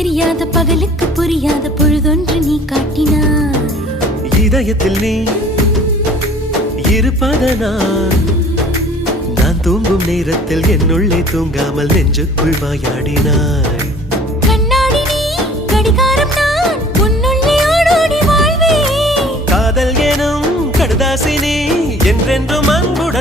தெரியாத பகலுக்கு புரியாத பொழுதொன்று நீ காட்டினாய். இதயத்தில் நீ இருப்பதனால் நான் தூங்கும் நேரத்தில் என்னுள்ளே தூங்காமல் நெஞ்சுக்குள் வாயாடினாய். கண்ணாடி நீ கடிகாரம் நான் உன்னுள்ளே ஓடோடி வாழ்வே. காதல் எனும் கடுதாசி நீ என்றென்றும் அன்புடன்